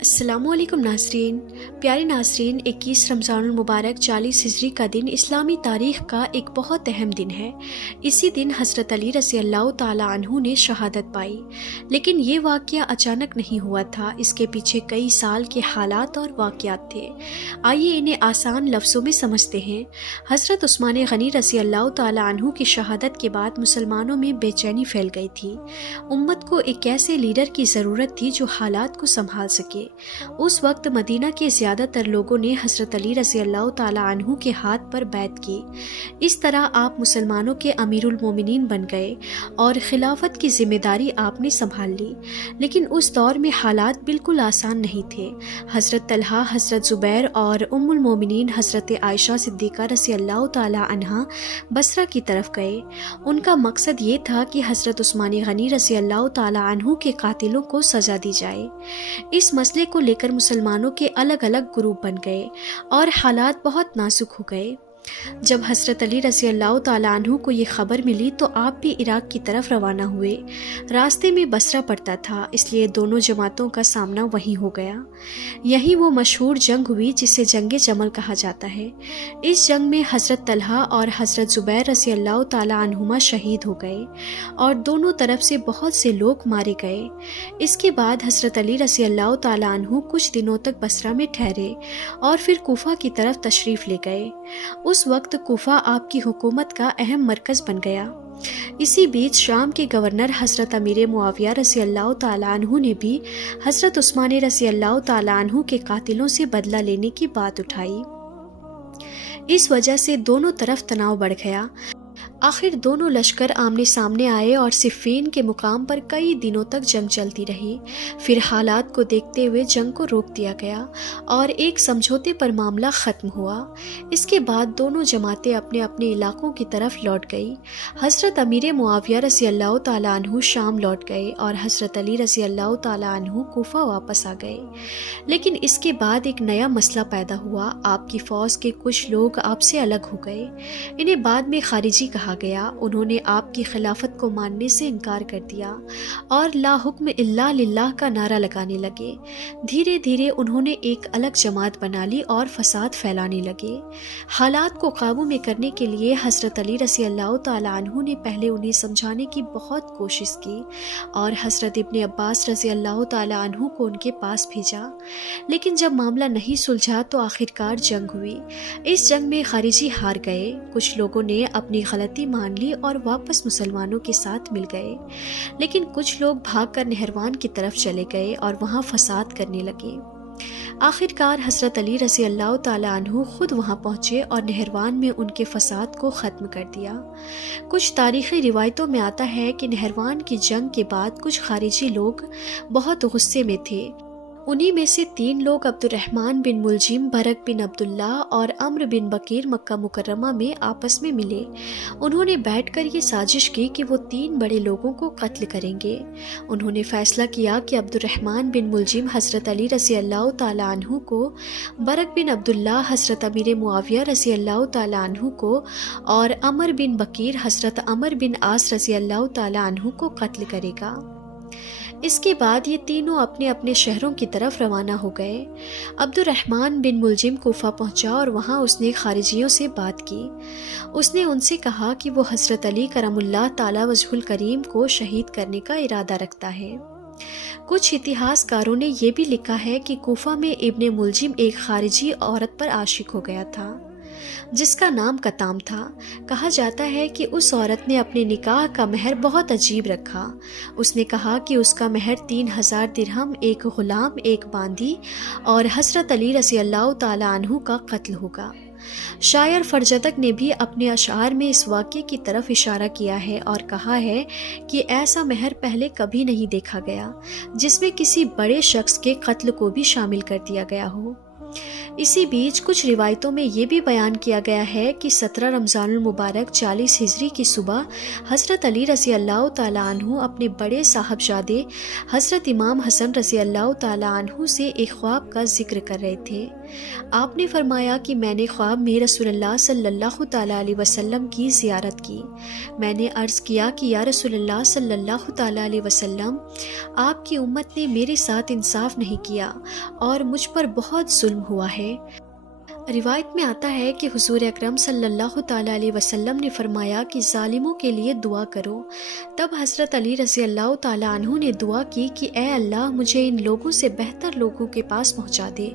السلام علیکم ناظرین، پیارے ناظرین، 21 رمضان المبارک 40 ہجری کا دن اسلامی تاریخ کا ایک بہت اہم دن ہے۔ اسی دن حضرت علی رضی اللہ تعالی عنہ نے شہادت پائی، لیکن یہ واقعہ اچانک نہیں ہوا تھا، اس کے پیچھے کئی سال کے حالات اور واقعات تھے۔ آئیے انہیں آسان لفظوں میں سمجھتے ہیں۔ حضرت عثمان غنی رضی اللہ تعالی عنہ کی شہادت کے بعد مسلمانوں میں بے چینی پھیل گئی تھی۔ امت کو ایک ایسے لیڈر کی ضرورت تھی جو حالات کو سنبھال سکے۔ اس وقت مدینہ کے زیادہ تر لوگوں نے حضرت علی رضی اللہ تعالی عنہ کے ہاتھ پر بیعت کی۔ اس طرح آپ مسلمانوں کے امیر المومنین بن گئے اور خلافت کی ذمہ داری آپ نے سنبھال لی۔ لیکن اس دور میں حالات بالکل آسان نہیں تھے۔ حضرت طلحہ، حضرت زبیر اور ام المومنین حضرت عائشہ صدیقہ رضی اللہ تعالی عنہا بصرہ کی طرف گئے۔ ان کا مقصد یہ تھا کہ حضرت عثمان غنی رضی اللہ تعالی عنہ کے قاتلوں کو سزا دی جائے۔ اس مسئلے کو لے کر مسلمانوں کے الگ الگ گروپ بن گئے اور حالات بہت نازک ہو گئے۔ جب حضرت علی رضی اللہ تعالیٰ عنہ کو یہ خبر ملی تو آپ بھی عراق کی طرف روانہ ہوئے۔ راستے میں بصرہ پڑتا تھا، اس لیے دونوں جماعتوں کا سامنا وہیں ہو گیا۔ یہیں وہ مشہور جنگ ہوئی جسے جنگ جمل کہا جاتا ہے۔ اس جنگ میں حضرت طلحہ اور حضرت زبیر رضی اللہ تعالیٰ عنہما شہید ہو گئے اور دونوں طرف سے بہت سے لوگ مارے گئے۔ اس کے بعد حضرت علی رضی اللہ تعالیٰ عنہ کچھ دنوں تک بصرہ میں ٹھہرے اور پھر کوفہ کی طرف تشریف لے گئے۔ اس وقت کوفہ آپ کی حکومت کا اہم مرکز بن گیا۔ اسی بیچ شام کے گورنر حضرت امیر معاویہ رضی اللہ تعالیٰ عنہ نے بھی حضرت عثمان رضی اللہ تعالیٰ عنہ کے قاتلوں سے بدلہ لینے کی بات اٹھائی۔ اس وجہ سے دونوں طرف تناؤ بڑھ گیا۔ آخر دونوں لشکر آمنے سامنے آئے اور صفین کے مقام پر کئی دنوں تک جنگ چلتی رہی۔ پھر حالات کو دیکھتے ہوئے جنگ کو روک دیا گیا اور ایک سمجھوتے پر معاملہ ختم ہوا۔ اس کے بعد دونوں جماعتیں اپنے اپنے علاقوں کی طرف لوٹ گئی۔ حضرت امیر معاویہ رضی اللہ تعالیٰ عنہ شام لوٹ گئے اور حضرت علی رضی اللہ تعالیٰ عنہ کوفہ واپس آ گئے۔ لیکن اس کے بعد ایک نیا مسئلہ پیدا ہوا۔ آپ کی فوج کے کچھ لوگ آپ سے الگ ہو گئے۔ انہیں بعد میں خارجی کہا گیا۔ انہوں نے آپ کی خلافت کو ماننے سے انکار کر دیا اور لا حکم الا للہ کا نعرہ لگانے لگے۔ دھیرے دھیرے انہوں نے ایک الگ جماعت بنا لی اور فساد پھیلانے لگے۔ حالات کو قابو میں کرنے کے لیے حضرت علی رضی اللہ تعالی عنہ نے پہلے انہیں سمجھانے کی بہت کوشش کی اور حضرت ابن عباس رضی اللہ تعالی عنہ کو ان کے پاس بھیجا۔ لیکن جب معاملہ نہیں سلجھا تو آخرکار جنگ ہوئی۔ اس جنگ میں خارجی ہار گئے۔ کچھ لوگوں نے اپنی غلطی مان لی اور واپس مسلمانوں کے ساتھ مل گئے، لیکن کچھ لوگ بھاگ کر نہروان کی طرف چلے گئے اور وہاں فساد کرنے لگے۔ آخرکار حضرت علی رضی اللہ تعالیٰ عنہ خود وہاں پہنچے اور نہروان میں ان کے فساد کو ختم کر دیا۔ کچھ تاریخی روایتوں میں آتا ہے کہ نہروان کی جنگ کے بعد کچھ خارجی لوگ بہت غصے میں تھے۔ انہی میں سے 3 لوگ عبد الرحمن بن ملجم، برق بن عبداللہ اور عمرو بن بکیر مکہ مکرمہ میں آپس میں ملے۔ انہوں نے بیٹھ کر یہ سازش کی کہ وہ 3 بڑے لوگوں کو قتل کریں گے۔ انہوں نے فیصلہ کیا کہ عبد الرحمن بن ملجم حضرت علی رضی اللہ تعالیٰ عنہ کو، برق بن عبداللہ حضرت امیر معاویہ رضی اللہ تعالیٰ عنہ کو اور عمرو بن بکیر حضرت عمرو بن عاص رضی اللہ تعالیٰ عنہ کو قتل کرے گا۔ اس کے بعد یہ تینوں اپنے اپنے شہروں کی طرف روانہ ہو گئے۔ عبد الرحمن بن ملجم کوفہ پہنچا اور وہاں اس نے خارجیوں سے بات کی۔ اس نے ان سے کہا کہ وہ حضرت علی کرم اللہ تعالی وجہ الکریم کو شہید کرنے کا ارادہ رکھتا ہے۔ کچھ اتہاس کاروں نے یہ بھی لکھا ہے کہ کوفہ میں ابن ملجم ایک خارجی عورت پر عاشق ہو گیا تھا جس کا نام کتام تھا۔ کہا جاتا ہے کہ اس عورت نے اپنے نکاح کا مہر بہت عجیب رکھا۔ اس نے کہا کہ اس کا مہر 3000 درہم، ایک غلام، ایک باندی اور حضرت علی رضی اللہ تعالیٰ عنہ کا قتل ہوگا۔ شاعر فرجدق نے بھی اپنے اشعار میں اس واقعے کی طرف اشارہ کیا ہے اور کہا ہے کہ ایسا مہر پہلے کبھی نہیں دیکھا گیا جس میں کسی بڑے شخص کے قتل کو بھی شامل کر دیا گیا ہو۔ اسی بیچ کچھ روایتوں میں یہ بھی بیان کیا گیا ہے کہ 17 رمضان المبارک 40 ہجری کی صبح حضرت علی رضی اللہ تعالیٰ عنہ اپنے بڑے صاحبزادے حضرت امام حسن رضی اللہ تعالیٰ عنہ سے ایک خواب کا ذکر کر رہے تھے۔ آپ نے فرمایا کہ میں نے خواب میں رسول اللہ صلی اللہ تعالیٰ علیہ وسلم کی زیارت کی۔ میں نے عرض کیا کہ یا رسول اللہ صلی اللہ تعالیٰ علیہ وسلم، آپ کی امت نے میرے ساتھ انصاف نہیں کیا اور مجھ پر بہت ظلم ہوا ہے۔ روایت میں آتا ہے کہ حضور اکرم صلی اللہ تعالیٰ علیہ وسلم نے فرمایا کہ ظالموں کے لیے دعا کرو۔ تب حضرت علی رضی اللہ تعالیٰ عنہ نے دعا کی کہ اے اللہ، مجھے ان لوگوں سے بہتر لوگوں کے پاس پہنچا دے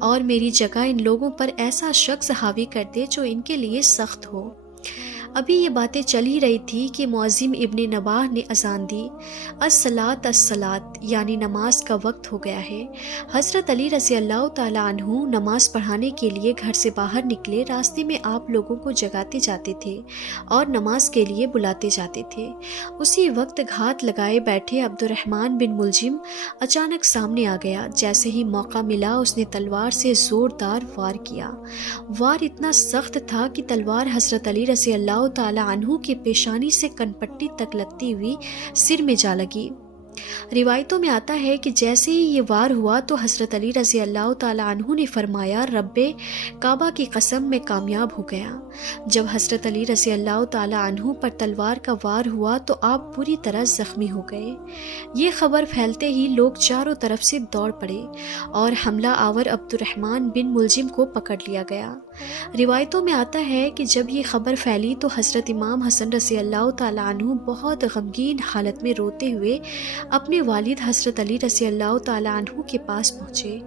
اور میری جگہ ان لوگوں پر ایسا شخص حاوی کر دے جو ان کے لیے سخت ہو۔ ابھی یہ باتیں چل ہی رہی تھی کہ معظم ابن نباہ نے اذان دی، الصلاۃ الصلاۃ، یعنی نماز کا وقت ہو گیا ہے۔ حضرت علی رضی اللہ تعالیٰ عنہ نماز پڑھانے کے لیے گھر سے باہر نکلے۔ راستے میں آپ لوگوں کو جگاتے جاتے تھے اور نماز کے لیے بلاتے جاتے تھے۔ اسی وقت گھات لگائے بیٹھے عبد الرحمن بن ملجم اچانک سامنے آ گیا۔ جیسے ہی موقع ملا اس نے تلوار سے زوردار وار کیا۔ وار اتنا سخت تھا کہ تلوار حضرت علی رضی اللہ تعالیٰ عنہ کی پیشانی سے کنپٹی تک لگتی ہوئی سر میں جا لگی۔ روایتوں میں آتا ہے کہ جیسے ہی یہ وار ہوا تو حضرت علی رضی اللہ تعالیٰ عنہ نے فرمایا، رب کعبہ کی قسم میں کامیاب ہو گیا۔ جب حضرت علی رضی اللہ تعالیٰ عنہ پر تلوار کا وار ہوا تو آپ پوری طرح زخمی ہو گئے۔ یہ خبر پھیلتے ہی لوگ چاروں طرف سے دوڑ پڑے اور حملہ آور عبد الرحمن بن ملجم کو پکڑ لیا گیا۔ روایتوں میں آتا ہے کہ جب یہ خبر پھیلی تو حضرت امام حسن رضی اللہ تعالیٰ عنہ بہت غمگین حالت میں روتے ہوئے اپنے والد حضرت علی رضی اللہ تعالیٰ عنہ کے پاس پہنچے۔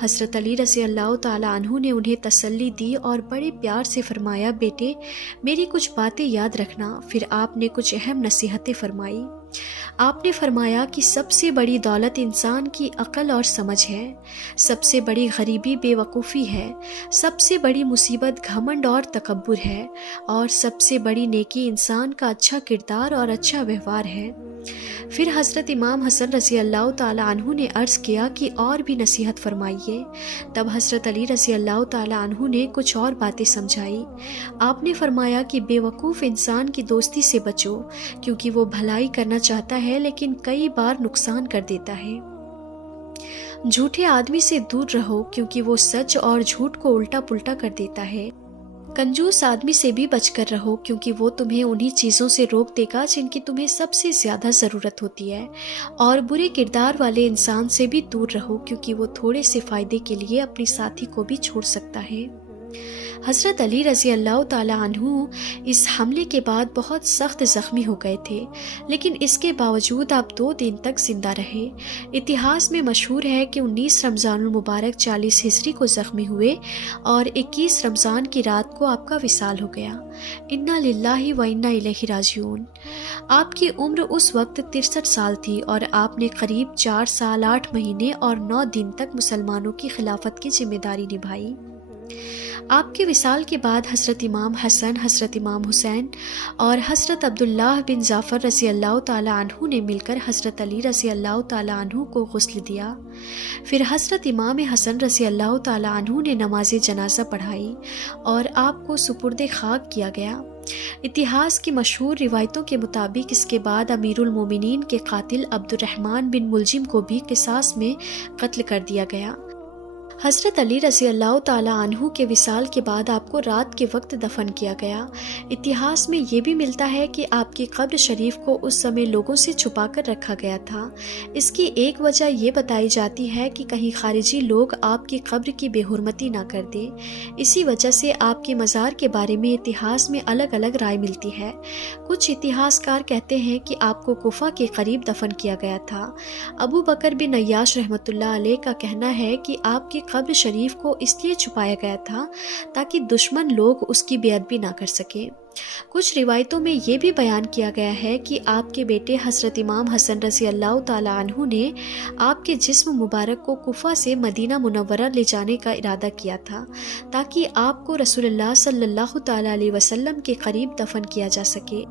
حضرت علی رضی اللہ تعالیٰ عنہ نے انہیں تسلی دی اور بڑے پیار سے فرمایا، بیٹے میری کچھ باتیں یاد رکھنا۔ پھر آپ نے کچھ اہم نصیحتیں فرمائی۔ آپ نے فرمایا کہ سب سے بڑی دولت انسان کی عقل اور سمجھ ہے، سب سے بڑی غریبی بے وقوفی ہے، سب سے بڑی مصیبت گھمنڈ اور تکبر ہے، اور سب سے بڑی نیکی انسان کا اچھا کردار اور اچھا ویوہار ہے۔ پھر حضرت امام حسن رضی اللہ تعالیٰ عنہ نے عرض کیا کہ اور بھی نصیحت فرمائیے۔ تب حضرت علی رضی اللہ تعالیٰ عنہ نے کچھ اور باتیں سمجھائی۔ آپ نے فرمایا کہ بے وقوف انسان کی دوستی سے بچو، کیونکہ وہ بھلائی کرنا چاہتا ہے لیکن کئی بار نقصان کر دیتا ہے۔ جھوٹے آدمی سے دور رہو، کیونکہ وہ سچ اور جھوٹ کو الٹا پلٹا کر دیتا ہے۔ کنجوس آدمی سے بھی بچ کر رہو، کیونکہ وہ تمہیں انہی چیزوں سے روک دے گا جن کی تمہیں سب سے زیادہ ضرورت ہوتی ہے۔ اور برے کردار والے انسان سے بھی دور رہو، کیونکہ وہ تھوڑے سے فائدے کے لیے اپنے ساتھی کو بھی چھوڑ سکتا ہے۔ حضرت علی رضی اللہ تعالیٰ عنہ اس حملے کے بعد بہت سخت زخمی ہو گئے تھے، لیکن اس کے باوجود آپ 2 دن تک زندہ رہے۔ اتہاس میں مشہور ہے کہ 19 رمضان المبارک 40 ہجری کو زخمی ہوئے اور 21 رمضان کی رات کو آپ کا وصال ہو گیا۔ انا للہ و انا الیہ راجعون۔ آپ کی عمر اس وقت 63 سال تھی اور آپ نے قریب 4 سال 8 مہینے اور 9 دن تک مسلمانوں کی خلافت کی ذمہ داری نبھائی۔ آپ کے وصال کے بعد حضرت امام حسن، حضرت امام حسین اور حضرت عبداللہ بن جعفر رضی اللہ تعالیٰ عنہ نے مل کر حضرت علی رضی اللہ تعالیٰ عنہ کو غسل دیا۔ پھر حضرت امام حسن رضی اللہ تعالیٰ عنہ نے نماز جنازہ پڑھائی اور آپ کو سپرد خاک کیا گیا۔ اتہاس کی مشہور روایتوں کے مطابق اس کے بعد امیر المومنین کے قاتل عبد الرحمن بن ملجم کو بھی قصاص میں قتل کر دیا گیا۔ حضرت علی رضی اللہ تعالیٰ عنہ کے وصال کے بعد آپ کو رات کے وقت دفن کیا گیا۔ اتہاس میں یہ بھی ملتا ہے کہ آپ کی قبر شریف کو اس سمے لوگوں سے چھپا کر رکھا گیا تھا۔ اس کی ایک وجہ یہ بتائی جاتی ہے کہ کہیں خارجی لوگ آپ کی قبر کی بے حرمتی نہ کر دیں۔ اسی وجہ سے آپ کے مزار کے بارے میں اتہاس میں الگ الگ رائے ملتی ہے۔ کچھ اتہاسکار کہتے ہیں کہ آپ کو کوفہ کے قریب دفن کیا گیا تھا۔ ابو بکر بن عیاش رحمۃ اللہ علیہ کا کہنا ہے کہ آپ کی قبر شریف کو اس لیے چھپایا گیا تھا تاکہ دشمن لوگ اس کی بے ادبی نہ کر سکیں۔ کچھ روایتوں میں یہ بھی بیان کیا گیا ہے کہ آپ کے بیٹے حضرت امام حسن رضی اللہ تعالیٰ عنہ نے آپ کے جسم مبارک کو کوفہ سے مدینہ منورہ لے جانے کا ارادہ کیا تھا تاکہ آپ کو رسول اللہ صلی اللہ تعالیٰ علیہ وسلم کے قریب دفن کیا جا سکے۔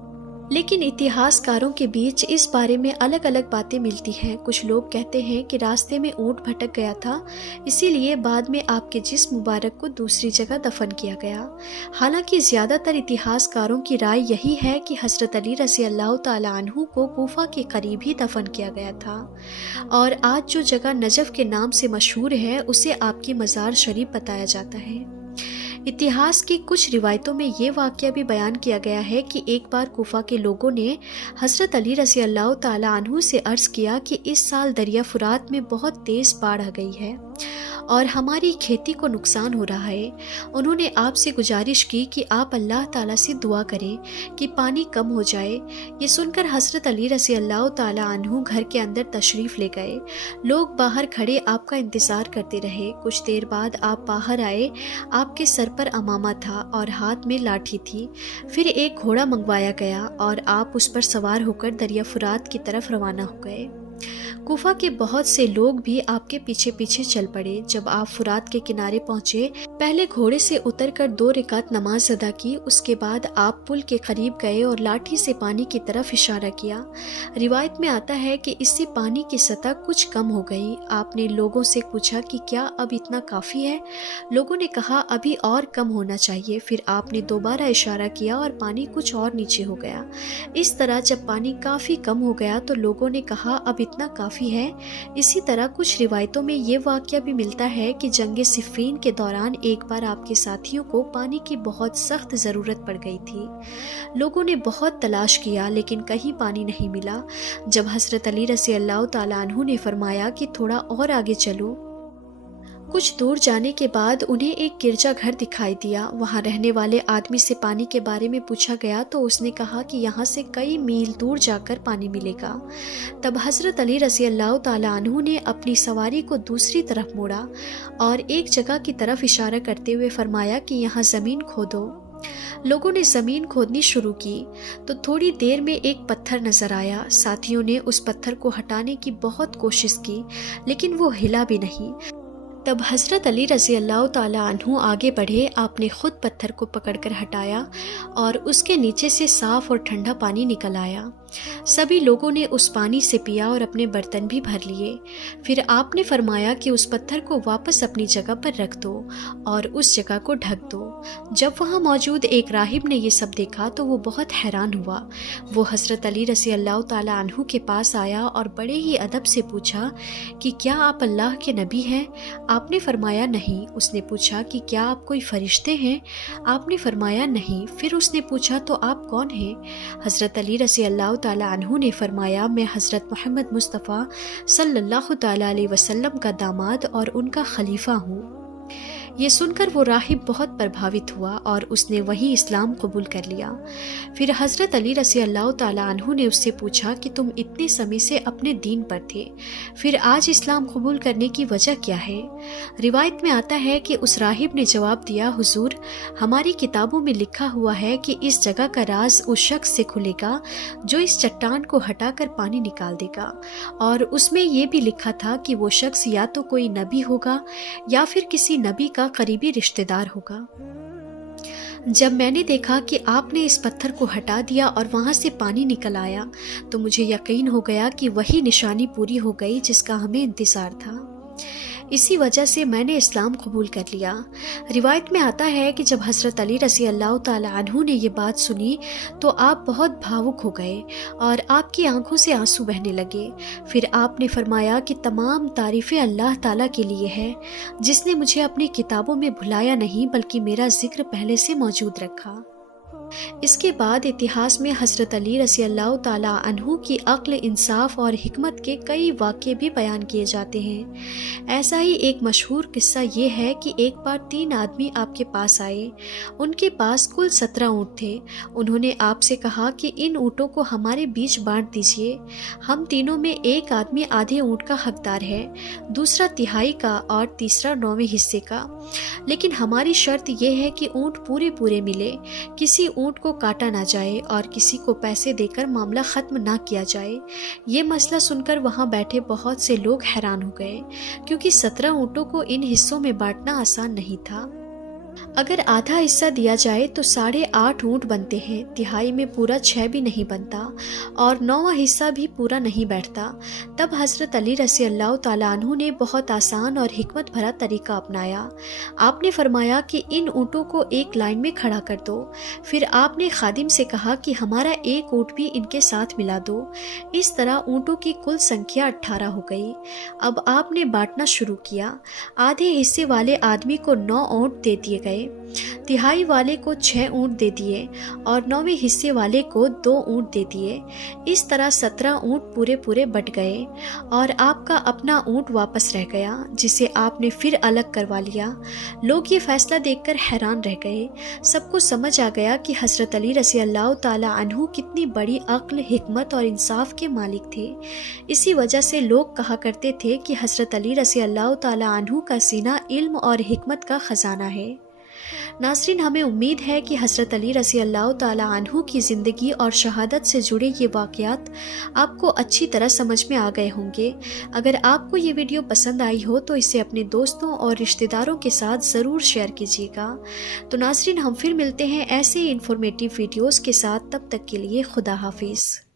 لیکن اتہاسکاروں کے بیچ اس بارے میں الگ الگ باتیں ملتی ہیں۔ کچھ لوگ کہتے ہیں کہ راستے میں اونٹ بھٹک گیا تھا، اسی لیے بعد میں آپ کے جسم مبارک کو دوسری جگہ دفن کیا گیا۔ حالانکہ زیادہ تر اتہاسکاروں کی رائے یہی ہے کہ حضرت علی رضی اللہ تعالی عنہ کو کوفہ کے قریب ہی دفن کیا گیا تھا، اور آج جو جگہ نجف کے نام سے مشہور ہے اسے آپ کی مزار شریف بتایا جاتا ہے۔ اتہاس کی کچھ روایتوں میں یہ واقعہ بھی بیان کیا گیا ہے کہ ایک بار کوفہ کے لوگوں نے حضرت علی رضی اللہ تعالی عنہ سے عرض کیا کہ اس سال دریا فرات میں بہت تیز باڑھ آ گئی ہے اور ہماری کھیتی کو نقصان ہو رہا ہے۔ انہوں نے آپ سے گزارش کی کہ آپ اللہ تعالیٰ سے دعا کریں کہ پانی کم ہو جائے۔ یہ سن کر حضرت علی رضی اللہ تعالی عنہ گھر کے اندر تشریف لے گئے۔ لوگ باہر کھڑے آپ کا انتظار کرتے رہے۔ کچھ دیر بعد آپ باہر آئے۔ آپ کے سر پر عمامہ تھا اور ہاتھ میں لاٹھی تھی۔ پھر ایک گھوڑا منگوایا گیا اور آپ اس پر سوار ہو کر دریا فرات کی طرف روانہ ہو گئے۔ کوفہ کے بہت سے لوگ بھی آپ کے پیچھے پیچھے چل پڑے۔ جب آپ فرات کے کنارے پہنچے، پہلے گھوڑے سے اتر کر 2 رکعت نماز ادا کی۔ اس کے بعد آپ پل کے قریب گئے اور لاٹھی سے پانی کی طرف اشارہ کیا۔ روایت میں آتا ہے کہ اس سے پانی کی سطح کچھ کم ہو گئی۔ آپ نے لوگوں سے پوچھا کہ کیا اب اتنا کافی ہے؟ لوگوں نے کہا ابھی اور کم ہونا چاہیے۔ پھر آپ نے دوبارہ اشارہ کیا اور پانی کچھ اور نیچے ہو گیا۔ اس طرح جب پانی کافی کم ہو گیا تو لوگوں نے کہا اب اتنا کافی ہے۔ اسی طرح کچھ روایتوں میں یہ واقعہ بھی ملتا ہے کہ جنگ صفین کے دوران ایک بار آپ کے ساتھیوں کو پانی کی بہت سخت ضرورت پڑ گئی تھی۔ لوگوں نے بہت تلاش کیا لیکن کہیں پانی نہیں ملا۔ جب حضرت علی رضی اللہ تعالی عنہ نے فرمایا کہ تھوڑا اور آگے چلو، کچھ دور جانے کے بعد انہیں ایک گرجا گھر دکھائی دیا۔ وہاں رہنے والے آدمی سے پانی کے بارے میں پوچھا گیا تو اس نے کہا کہ یہاں سے کئی میل دور جا کر پانی ملے گا۔ تب حضرت علی رضی اللہ تعالی عنہ نے اپنی سواری کو دوسری طرف موڑا اور ایک جگہ کی طرف اشارہ کرتے ہوئے فرمایا کہ یہاں زمین کھودو۔ لوگوں نے زمین کھودنی شروع کی تو تھوڑی دیر میں ایک پتھر نظر آیا۔ ساتھیوں نے اس پتھر کو ہٹانے کی بہت کوشش کی لیکن وہ ہلا بھی نہیں۔ تب حضرت علی رضی اللہ تعالی عنہ آگے بڑھے۔ آپ نے خود پتھر کو پکڑ کر ہٹایا اور اس کے نیچے سے صاف اور ٹھنڈا پانی نکل آیا۔ سبھی لوگوں نے اس پانی سے پیا اور اپنے برتن بھی بھر لیے۔ پھر آپ نے فرمایا کہ اس پتھر کو واپس اپنی جگہ پر رکھ دو اور اس جگہ کو ڈھک دو۔ جب وہاں موجود ایک راہب نے یہ سب دیکھا تو وہ بہت حیران ہوا۔ وہ حضرت علی رضی اللہ تعالی عنہ کے پاس آیا اور بڑے ہی ادب سے پوچھا کہ کیا آپ اللہ کے نبی ہیں؟ آپ نے فرمایا نہیں۔ اس نے پوچھا کہ کیا آپ کوئی فرشتے ہیں؟ آپ نے فرمایا نہیں۔ پھر اس نے پوچھا تو آپ کون ہیں؟ حضرت علی رضی اللہ تعالی عنہ نے فرمایا میں حضرت محمد مصطفیٰ صلی اللہ تعالی علیہ وسلم کا داماد اور ان کا خلیفہ ہوں۔ یہ سن کر وہ راہب بہت پربھاوت ہوا اور اس نے وہیں اسلام قبول کر لیا۔ پھر حضرت علی رضی اللہ تعالی عنہ نے اس سے پوچھا کہ تم اتنے سمے سے اپنے دین پر تھے، پھر آج اسلام قبول کرنے کی وجہ کیا ہے؟ روایت میں آتا ہے کہ اس راہب نے جواب دیا، حضور ہماری کتابوں میں لکھا ہوا ہے کہ اس جگہ کا راز اس شخص سے کھلے گا جو اس چٹان کو ہٹا کر پانی نکال دے گا، اور اس میں یہ بھی لکھا تھا کہ وہ شخص یا تو کوئی نبی ہوگا یا پھر کسی نبی کا قریبی رشتہ دار ہوگا۔ جب میں نے دیکھا کہ آپ نے اس پتھر کو ہٹا دیا اور وہاں سے پانی نکل آیا تو مجھے یقین ہو گیا کہ وہی نشانی پوری ہو گئی جس کا ہمیں انتظار تھا۔ اسی وجہ سے میں نے اسلام قبول کر لیا۔ روایت میں آتا ہے کہ جب حضرت علی رضی اللہ تعالی عنہ نے یہ بات سنی تو آپ بہت بھاوک ہو گئے اور آپ کی آنکھوں سے آنسو بہنے لگے۔ پھر آپ نے فرمایا کہ تمام تعریفیں اللہ تعالیٰ کے لیے ہے جس نے مجھے اپنی کتابوں میں بھلایا نہیں بلکہ میرا ذکر پہلے سے موجود رکھا۔ اس کے بعد اتہاس میں حضرت علی رضی اللہ تعالی عنہ کی عقل، انصاف اور حکمت کے کئی واقعے بھی بیان کیے جاتے ہیں۔ ایسا ہی ایک مشہور قصہ یہ ہے کہ ایک بار 3 آدمی آپ کے پاس آئے۔ ان کے پاس کل 17 اونٹ تھے۔ انہوں نے آپ سے کہا کہ ان اونٹوں کو ہمارے بیچ بانٹ دیجیے۔ ہم تینوں میں ایک آدمی آدھے اونٹ کا حقدار ہے، دوسرا تہائی کا اور تیسرا 9ویں حصے کا، لیکن ہماری شرط یہ ہے کہ اونٹ پورے ملے، کسی اونٹ کو کاٹا نہ جائے اور کسی کو پیسے دے کر معاملہ ختم نہ کیا جائے۔ یہ مسئلہ سن کر وہاں بیٹھے بہت سے لوگ حیران ہو گئے کیونکہ 17 اونٹوں کو ان حصوں میں بانٹنا آسان نہیں تھا۔ اگر آدھا حصہ دیا جائے تو 8.5 اونٹ بنتے ہیں، تہائی میں پورا 6 بھی نہیں بنتا، اور 9واں حصہ بھی پورا نہیں بیٹھتا۔ تب حضرت علی رضی اللہ تعالیٰ عنہ نے بہت آسان اور حکمت بھرا طریقہ اپنایا۔ آپ نے فرمایا کہ ان اونٹوں کو ایک لائن میں کھڑا کر دو۔ پھر آپ نے خادم سے کہا کہ ہمارا ایک اونٹ بھی ان کے ساتھ ملا دو۔ اس طرح اونٹوں کی کل سنکھیا 18 ہو گئی۔ اب آپ نے بانٹنا شروع کیا۔ آدھے حصے والے آدمی کو 9 اونٹ دے دیے گئے، تہائی والے کو 6 اونٹ دے دیے، اور 9ویں حصے والے کو 2 اونٹ دے دیے۔ اس طرح 17 اونٹ پورے بٹ گئے، اور آپ کا اپنا اونٹ واپس رہ گیا، جسے آپ نے پھر الگ کروا لیا۔ لوگ یہ فیصلہ دیکھ کر حیران رہ گئے۔ سب کو سمجھ آ گیا کہ حضرت علی رضی اللہ تعالی عنہ کتنی بڑی عقل، حکمت اور انصاف کے مالک تھے۔ اسی وجہ سے لوگ کہا کرتے تھے کہ حضرت علی رضی اللہ تعالی عنہ کا سینہ علم اور حکمت کا خزانہ ہے۔ ناظرین، ہمیں امید ہے کہ حضرت علی رضی اللہ تعالی عنہ کی زندگی اور شہادت سے جڑے یہ واقعات آپ کو اچھی طرح سمجھ میں آ گئے ہوں گے۔ اگر آپ کو یہ ویڈیو پسند آئی ہو تو اسے اپنے دوستوں اور رشتہ داروں کے ساتھ ضرور شیئر کیجیے گا۔ تو ناظرین، ہم پھر ملتے ہیں ایسے انفارمیٹیو ویڈیوز کے ساتھ، تب تک کے لیے خدا حافظ۔